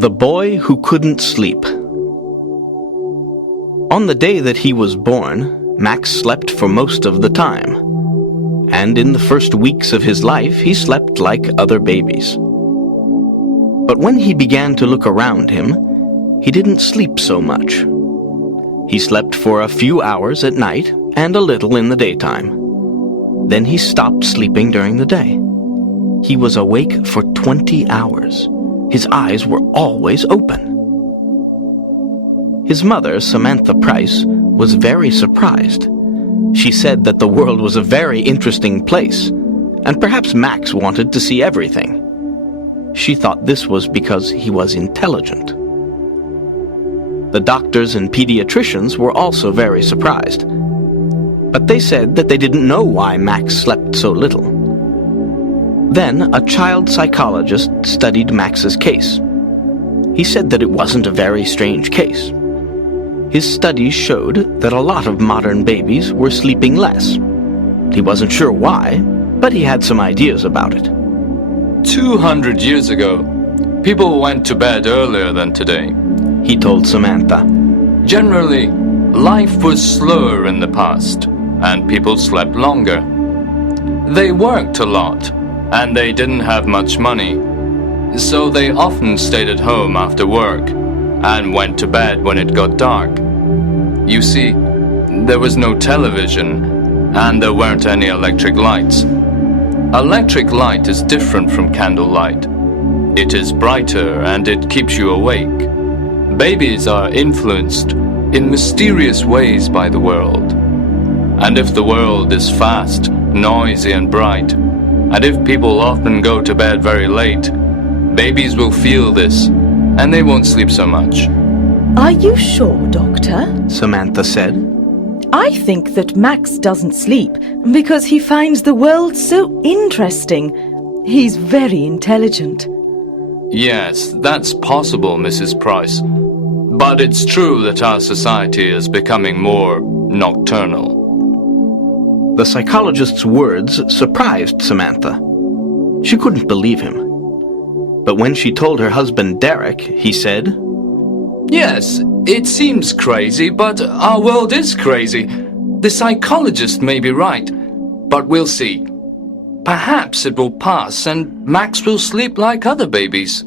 The Boy Who Couldn't Sleep. On the day that he was born, Max slept for most of the time. And in the first weeks of his life, he slept like other babies. But when he began to look around him, he didn't sleep so much. He slept for a few hours at night and a little in the daytime. Then he stopped sleeping during the day. He was awake for 20 hours. His eyes were always open. His mother, Samantha Price, was very surprised. She said that the world was a very interesting place, and perhaps Max wanted to see everything. She thought this was because he was intelligent. The doctors and pediatricians were also very surprised, but they said that they didn't know why Max slept so little. Then a child psychologist studied Max's case. He said that it wasn't a very strange case. His studies showed that a lot of modern babies were sleeping less. He wasn't sure why, but he had some ideas about it. 200 years ago, people went to bed earlier than today, he told Samantha. Generally, life was slower in the past, and people slept longer. They worked a lot, and they didn't have much money, so they often stayed at home after work and went to bed when it got dark. You see, there was no television, and there weren't any electric lights. Electric light is different from candlelight. It is brighter and it keeps you awake. Babies are influenced in mysterious ways by the world. And if the world is fast, noisy and bright, and if people often go to bed very late, babies will feel this, and they won't sleep so much. Are you sure, Doctor? Samantha said. I think that Max doesn't sleep because he finds the world so interesting. He's very intelligent. Yes, that's possible, Mrs. Price. But it's true that our society is becoming more nocturnal. The psychologist's words surprised Samantha. She couldn't believe him. But when she told her husband Derek, he said, Yes, it seems crazy, but our world is crazy. The psychologist may be right, but we'll see. Perhaps it will pass and Max will sleep like other babies.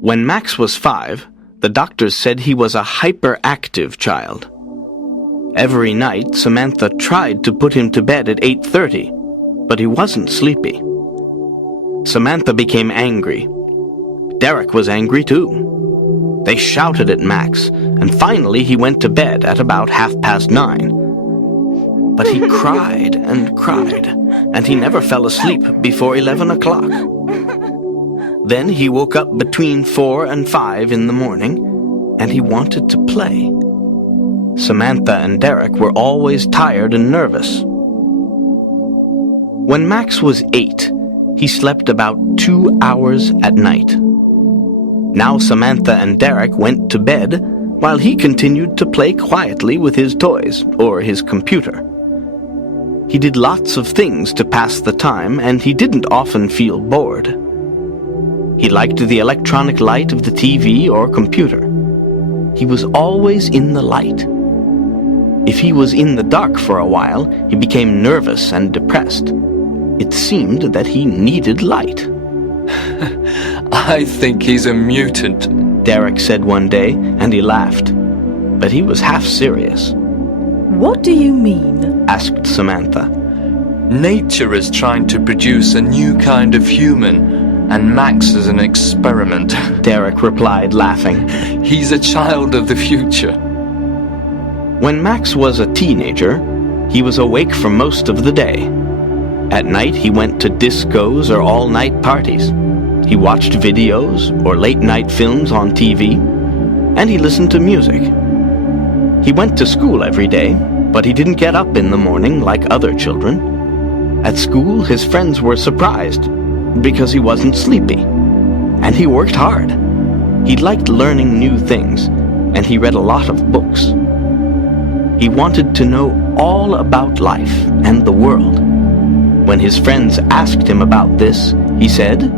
When Max was 5, the doctors said he was a hyperactive child. Every night, Samantha tried to put him to bed at 8:30, but he wasn't sleepy. Samantha became angry. Derek was angry too. They shouted at Max, and finally he went to bed at about 9:30. But he cried, and he never fell asleep before 11 o'clock. Then he woke up between 4 and 5 in the morning, and he wanted to play. Samantha and Derek were always tired and nervous. When Max was 8, he slept about 2 hours at night. Now Samantha and Derek went to bed while he continued to play quietly with his toys or his computer. He did lots of things to pass the time, and he didn't often feel bored. He liked the electronic light of the TV or computer. He was always in the light. If he was in the dark for a while, he became nervous and depressed. It seemed that he needed light. I think he's a mutant, Derek said one day, and he laughed. But he was half serious. What do you mean? Asked Samantha. Nature is trying to produce a new kind of human, and Max is an experiment. Derek replied, laughing. He's a child of the future. When Max was a teenager, he was awake for most of the day. At night, he went to discos or all-night parties. He watched videos or late-night films on TV, and he listened to music. He went to school every day, but he didn't get up in the morning like other children. At school, his friends were surprised because he wasn't sleepy, and he worked hard. He liked learning new things, and he read a lot of books. He wanted to know all about life and the world. When his friends asked him about this, he said,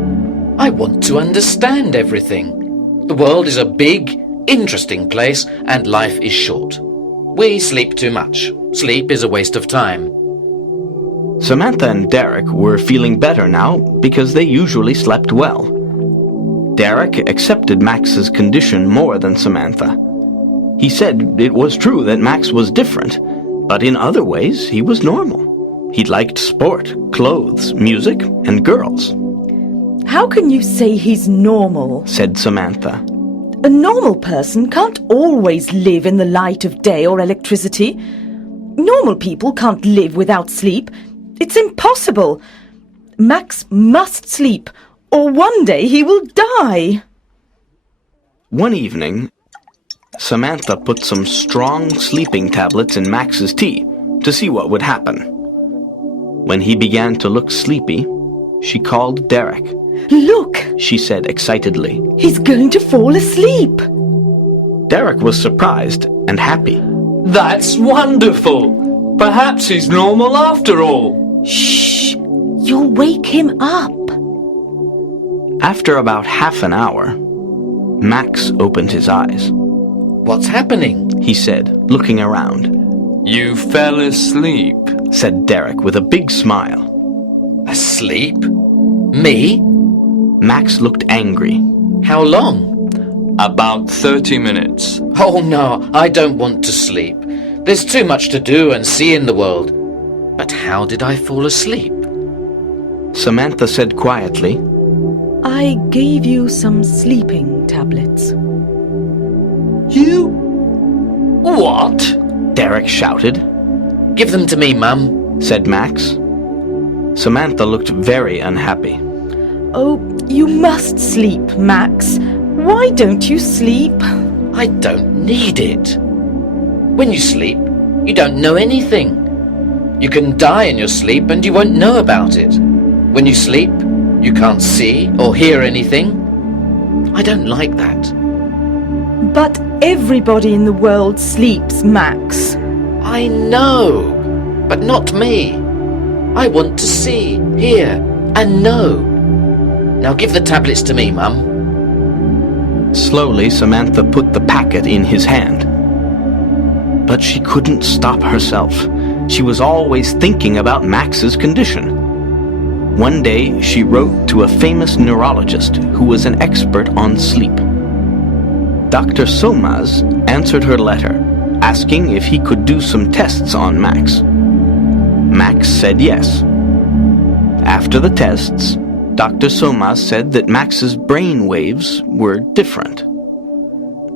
I want to understand everything. The world is a big, interesting place and life is short. We sleep too much. Sleep is a waste of time. Samantha and Derek were feeling better now because they usually slept well. Derek accepted Max's condition more than Samantha. He said it was true that Max was different, but in other ways he was normal. He liked sport, clothes, music, and girls. How can you say he's normal? Said Samantha. A normal person can't always live in the light of day or electricity. Normal people can't live without sleep. It's impossible. Max must sleep, or one day he will die. One evening, Samantha put some strong sleeping tablets in Max's tea to see what would happen. When he began to look sleepy, she called Derek. Look, She said excitedly. he's going to fall asleep. Derek was surprised and happy. That's wonderful! Perhaps he's normal after all. Shh, you'll wake him up. After about half an hour, Max opened his eyes. What's happening? He said, looking around. You fell asleep. Said Derek with a big smile. Asleep? Me? Max looked angry. How long? About 30 minutes. Oh no, I don't want to sleep. There's too much to do and see in the world. But how did I fall asleep? Samantha said quietly. I gave you some sleeping tablets. You? What? Derek shouted. Give them to me, Mum. Said Max. Samantha looked very unhappy. Oh, you must sleep, Max. Why don't you sleep? I don't need it. When you sleep, you don't know anything. You can die in your sleep and you won't know about it. When you sleep, you can't see or hear anything. I don't like that. But everybody in the world sleeps, Max. I know, but not me. I want to see, hear, and know. Now give the tablets to me, Mum. Slowly, Samantha put the packet in his hand. But she couldn't stop herself. She was always thinking about Max's condition. One day, she wrote to a famous neurologist who was an expert on sleep. Dr. Somas answered her letter, asking if he could do some tests on Max. Max said yes. After the tests, Dr. Somas said that Max's brain waves were different.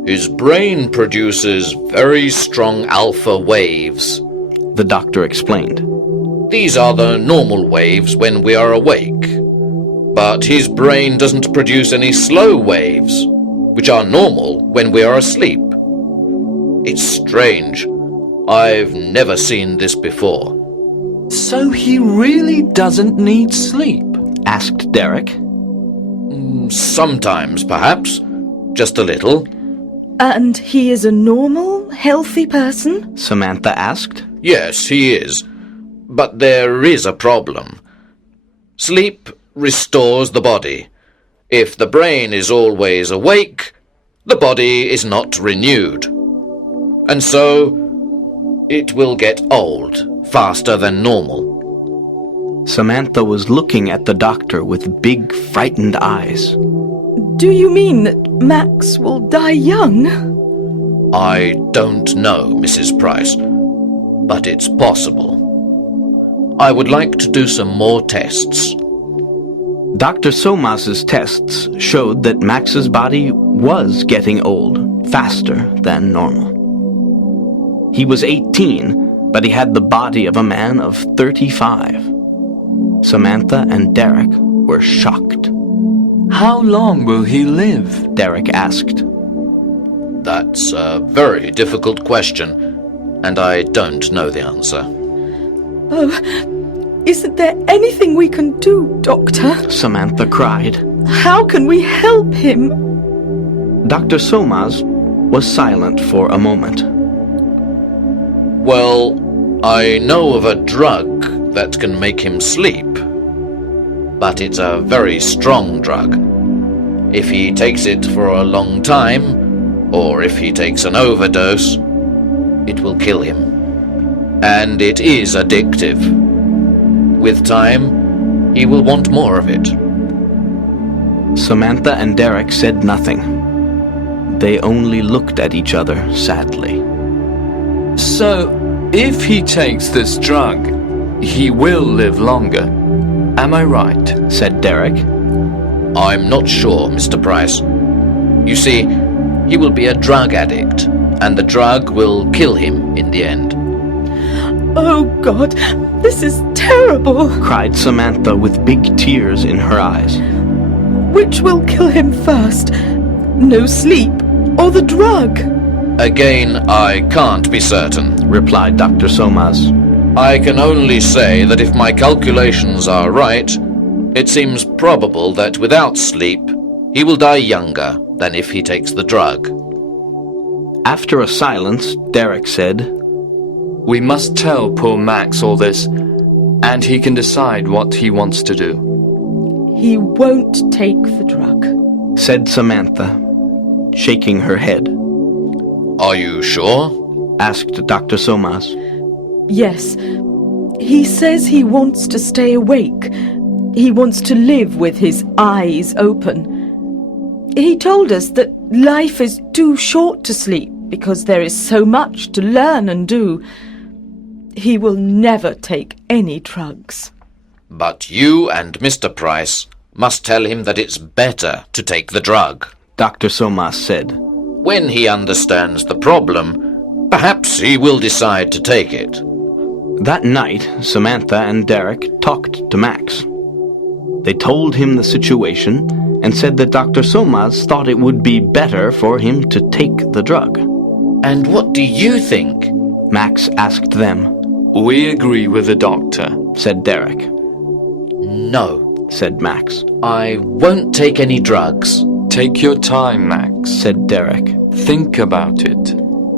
His brain produces very strong alpha waves. The doctor explained. These are the normal waves when we are awake. But his brain doesn't produce any slow waves, which are normal when we are asleep. It's strange. I've never seen this before. So he really doesn't need sleep? Asked Derek. Sometimes, perhaps. Just a little. And he is a normal, healthy person? Samantha asked. Yes, he is. But there is a problem. Sleep restores the body. If the brain is always awake, the body is not renewed. And so, it will get old faster than normal. Samantha was looking at the doctor with big, frightened eyes. Do you mean that Max will die young? I don't know, Mrs. Price, but it's possible. I would like to do some more tests. Dr. Somas's tests showed that Max's body was getting old faster than normal. He was 18, but he had the body of a man of 35. Samantha and Derek were shocked. How long will he live? Derek asked. That's a very difficult question, and I don't know the answer. Oh, isn't there anything we can do, Doctor? Samantha cried. How can we help him? Dr. Somas was silent for a moment. Well, I know of a drug that can make him sleep. But it's a very strong drug. If he takes it for a long time, or if he takes an overdose, it will kill him. And it is addictive. With time, he will want more of it. Samantha and Derek said nothing. They only looked at each other sadly. So, if he takes this drug, he will live longer. Am I right? Said Derek. I'm not sure, Mr. Price. You see, he will be a drug addict, and the drug will kill him in the end. Oh, God, this is terrible. Cried Samantha with big tears in her eyes. Which will kill him first? No sleep or the drug? Again, I can't be certain, replied Dr. Somas. I can only say that if my calculations are right, it seems probable that without sleep, he will die younger than if he takes the drug. After a silence, Derek said, We must tell poor Max all this, and he can decide what he wants to do. He won't take the drug, said Samantha, shaking her head. Are you sure? Asked Dr. Somas. Yes. He says he wants to stay awake. He wants to live with his eyes open. He told us that life is too short to sleep because there is so much to learn and do. He will never take any drugs. But you and Mr. Price must tell him that it's better to take the drug, Dr. Somas said. When he understands the problem, perhaps he will decide to take it. That night, Samantha and Derek talked to Max. They told him the situation and said that Dr. Somas thought it would be better for him to take the drug. And what do you think? Max asked them. We agree with the doctor, said Derek. No, said Max. I won't take any drugs. Take your time, Max, said Derek. Think about it.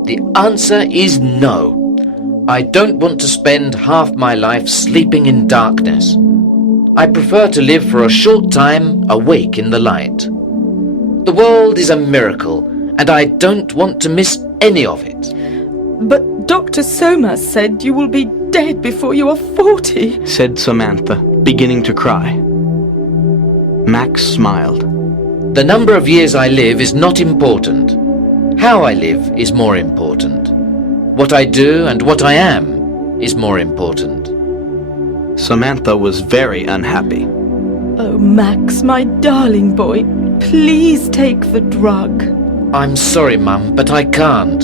The answer is no. I don't want to spend half my life sleeping in darkness. I prefer to live for a short time awake in the light. The world is a miracle, and I don't want to miss any of it. But Dr. Somas said you will be dead before you are 40, said Samantha, beginning to cry. Max smiled. The number of years I live is not important. How I live is more important. What I do and what I am is more important. Samantha was very unhappy. Oh, Max, my darling boy, please take the drug. I'm sorry, Mum, but I can't.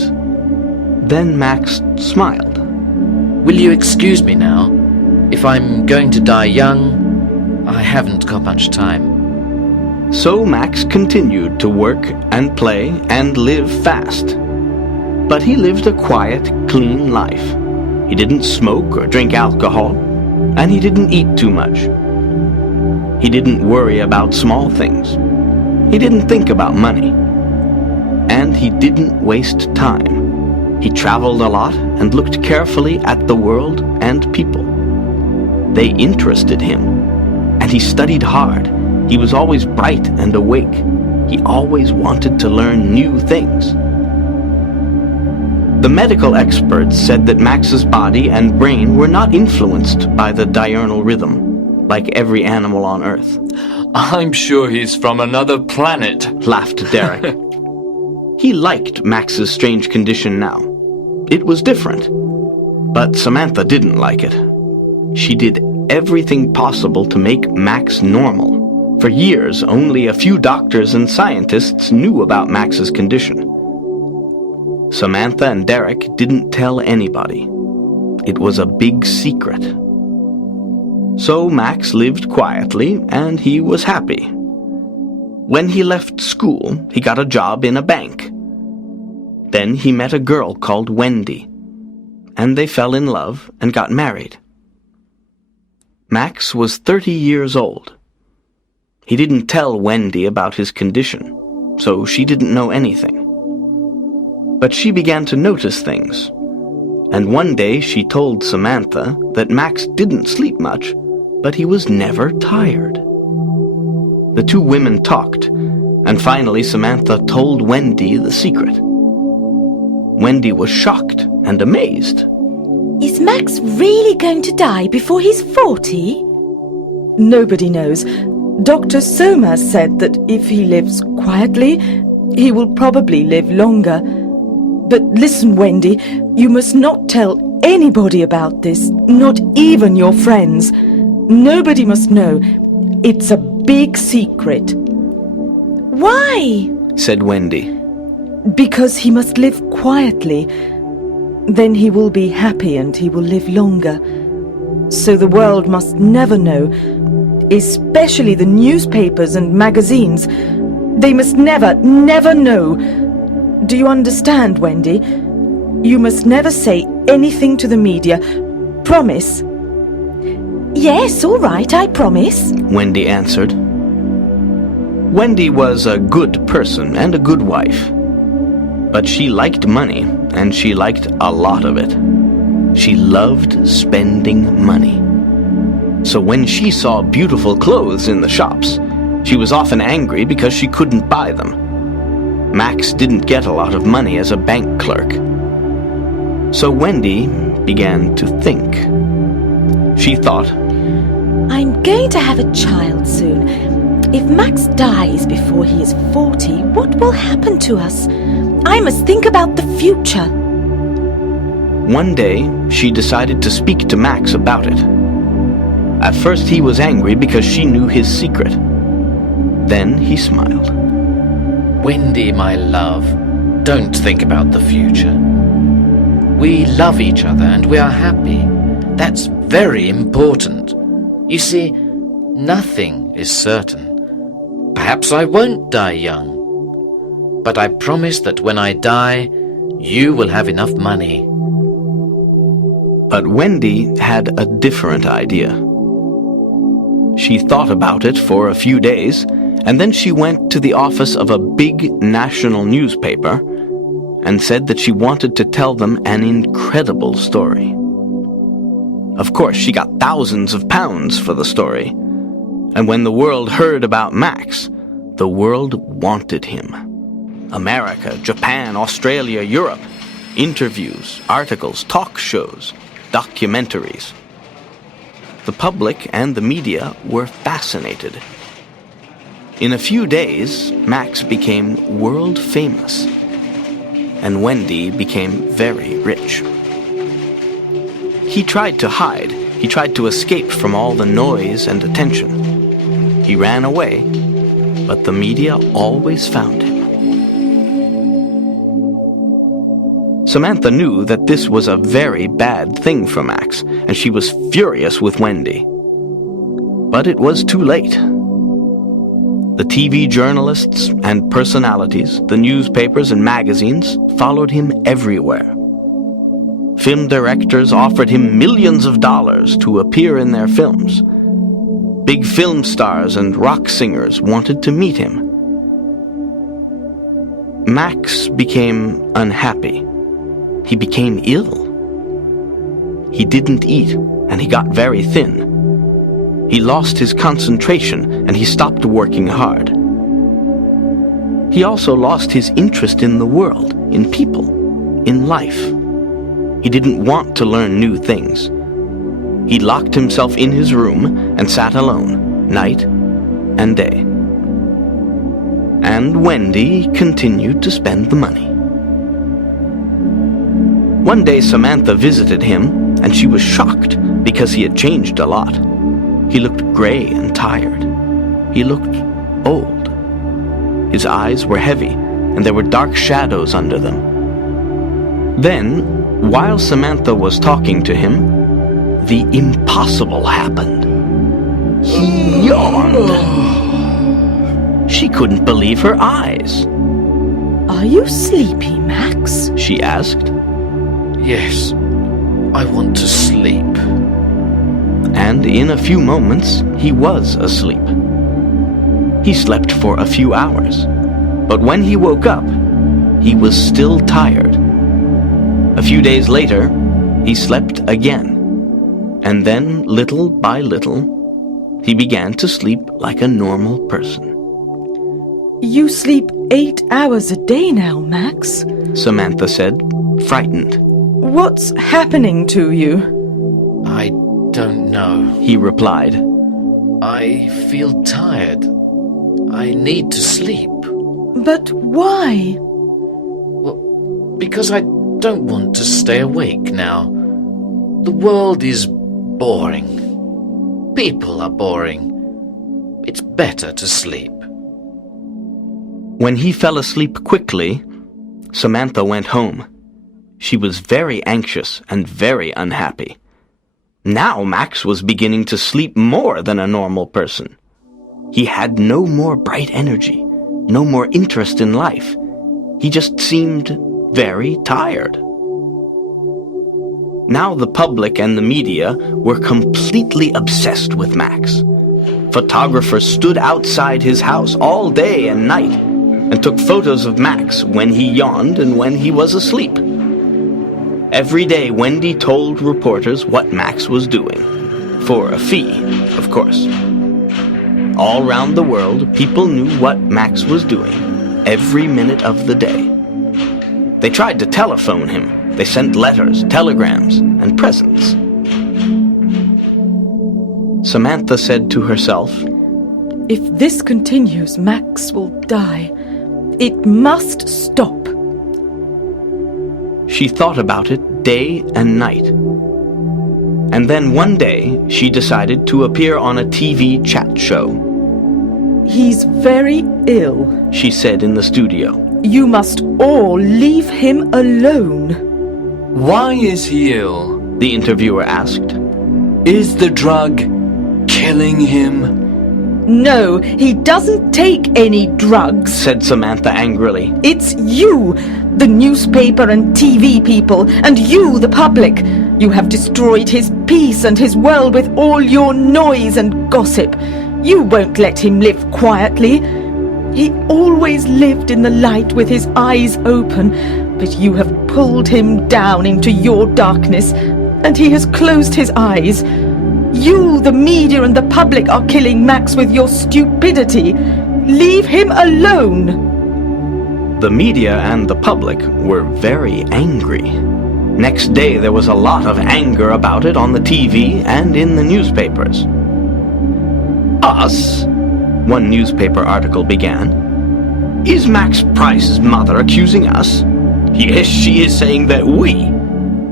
Then Max smiled. Will you excuse me now? If I'm going to die young, I haven't got much time. So Max continued to work and play and live fast. But he lived a quiet, clean life. He didn't smoke or drink alcohol, and he didn't eat too much. He didn't worry about small things. He didn't think about money. And he didn't waste time. He traveled a lot and looked carefully at the world and people. They interested him, and he studied hard. He was always bright and awake. He always wanted to learn new things. The medical experts said that Max's body and brain were not influenced by the diurnal rhythm, like every animal on Earth. I'm sure he's from another planet, laughed Derek. He liked Max's strange condition now. It was different. But Samantha didn't like it. She did everything possible to make Max normal. For years, only a few doctors and scientists knew about Max's condition. Samantha and Derek didn't tell anybody. It was a big secret. So Max lived quietly, and he was happy. When he left school, he got a job in a bank. Then he met a girl called Wendy, and they fell in love and got married. Max was 30 years old. He didn't tell Wendy about his condition, so she didn't know anything. But she began to notice things, and one day she told Samantha that Max didn't sleep much, but he was never tired. The two women talked, And finally, Samantha told Wendy the secret. Wendy was shocked and amazed. Is Max really going to die before he's 40? Nobody knows. Dr. Soma said that if he lives quietly, he will probably live longer. But listen, Wendy, you must not tell anybody about this, not even your friends. Nobody must know. It's a big secret. Why? Said Wendy. Because he must live quietly. Then he will be happy and he will live longer. So the world must never know, especially the newspapers and magazines. They must never, never know. Do you understand, Wendy? You must never say anything to the media. Promise? Yes, all right, I promise, Wendy answered. Wendy was a good person and a good wife. But she liked money, and she liked a lot of it. She loved spending money. So when she saw beautiful clothes in the shops, she was often angry because she couldn't buy them. Max didn't get a lot of money as a bank clerk. So Wendy began to think. She thought, I'm going to have a child soon. If Max dies before he is 40, what will happen to us? I must think about the future. One day, she decided to speak to Max about it. At first, he was angry because she knew his secret. Then he smiled. Wendy, my love, don't think about the future. We love each other and we are happy. That's very important. You see, nothing is certain. Perhaps I won't die young. But I promise that when I die, you will have enough money. But Wendy had a different idea. She thought about it for a few days, and then she went to the office of a big national newspaper and said that she wanted to tell them an incredible story. Of course, she got thousands of pounds for the story. And when the world heard about Max, the world wanted him. America, Japan, Australia, Europe. Interviews, articles, talk shows, documentaries. The public and the media were fascinated. In a few days, Max became world famous, and Wendy became very rich. He tried to hide. He tried to escape from all the noise and attention. He ran away, but the media always found him. Samantha knew that this was a very bad thing for Max, and she was furious with Wendy. But it was too late. The TV journalists and personalities, the newspapers and magazines followed him everywhere. Film directors offered him millions of dollars to appear in their films. Big film stars and rock singers wanted to meet him. Max became unhappy. He became ill. He didn't eat, and he got very thin. He lost his concentration, and he stopped working hard. He also lost his interest in the world, in people, in life. He didn't want to learn new things. He locked himself in his room and sat alone, night and day. And Wendy continued to spend the money. One day Samantha visited him, and she was shocked because he had changed a lot. He looked gray and tired. He looked old. His eyes were heavy, and there were dark shadows under them. Then, while Samantha was talking to him, the impossible happened. He yawned. She couldn't believe her eyes. Are you sleepy, Max? She asked. Yes, I want to sleep. And in a few moments, he was asleep. He slept for a few hours, but when he woke up, he was still tired. A few days later, he slept again, and then, little by little, he began to sleep like a normal person. You sleep 8 hours a day now, Max. Samantha said, frightened. What's happening to you? I don't know. He replied. I feel tired. I need to sleep. But why? Well, because I don't want to stay awake now. The world is boring. People are boring. It's better to sleep. When he fell asleep quickly, Samantha went home. She was very anxious and very unhappy. Now Max was beginning to sleep more than a normal person. He had no more bright energy, no more interest in life. He just seemed very tired. Now the public and the media were completely obsessed with Max. Photographers stood outside his house all day and night and took photos of Max when he yawned and when he was asleep. Every day Wendy told reporters what Max was doing, for a fee, of course. All round the world, people knew what Max was doing, every minute of the day. They tried to telephone him. They sent letters, telegrams, and presents. Samantha said to herself, If this continues, Max will die. It must stop. She thought about it day and night. And then one day, she decided to appear on a TV chat show. He's very ill. She said in the studio. You must all leave him alone. Why is he ill? The interviewer asked. Is the drug killing him? No, he doesn't take any drugs, said Samantha angrily. It's you, the newspaper and TV people, and you, the public. You have destroyed his peace and his world with all your noise and gossip. You won't let him live quietly. He always lived in the light with his eyes open, but you have pulled him down into your darkness, and he has closed his eyes. You, the media and the public, are killing Max with your stupidity. Leave him alone. The media and the public were very angry. Next day there was a lot of anger about it on the TV and in the newspapers. Us, one newspaper article began. Is Max Price's mother accusing us? Yes, she is saying that we,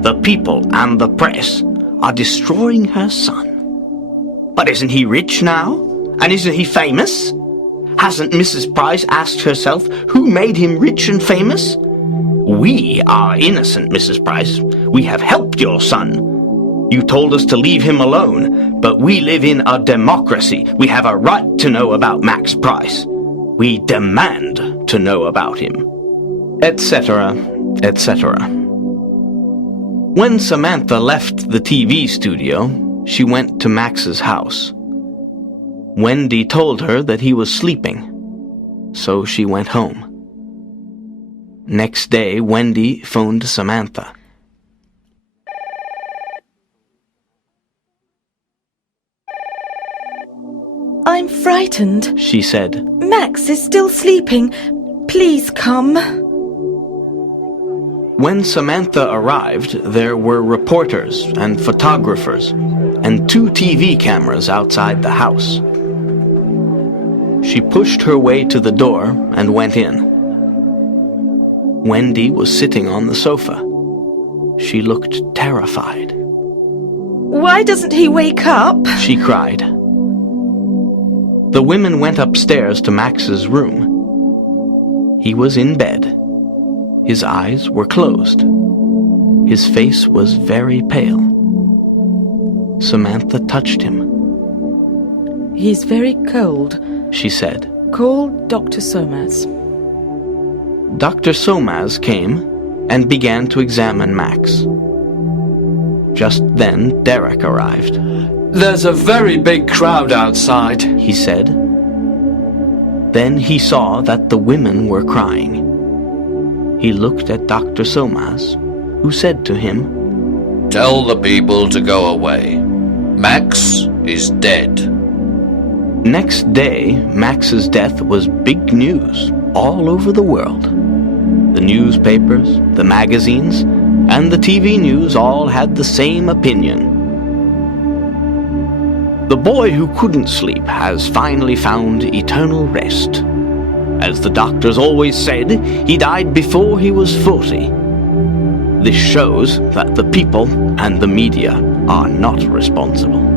the people and the press, are destroying her son. But isn't he rich now? And isn't he famous? Hasn't Mrs. Price asked herself who made him rich and famous? We are innocent, Mrs. Price. We have helped your son. You told us to leave him alone, but we live in a democracy. We have a right to know about Max Price. We demand to know about him. Etc., etc. When Samantha left the TV studio, she went to Max's house. Wendy told her that he was sleeping, so she went home. Next day, Wendy phoned Samantha. I'm frightened, she said. Max is still sleeping. Please come. When Samantha arrived, there were reporters and photographers and 2 TV cameras outside the house. She pushed her way to the door and went in. Wendy was sitting on the sofa. She looked terrified. Why doesn't he wake up? She cried. The women went upstairs to Max's room. He was in bed. His eyes were closed. His face was very pale. Samantha touched him. He's very cold, she said. Call Dr. Somas. Dr. Somas came and began to examine Max. Just then, Derek arrived. There's a very big crowd outside, he said. Then he saw that the women were crying. He looked at Dr. Somas, who said to him, Tell the people to go away. Max is dead. Next day, Max's death was big news all over the world. The newspapers, the magazines, and the TV news all had the same opinion. The boy who couldn't sleep has finally found eternal rest. As the doctors always said, he died before he was 40. This shows that the people and the media are not responsible.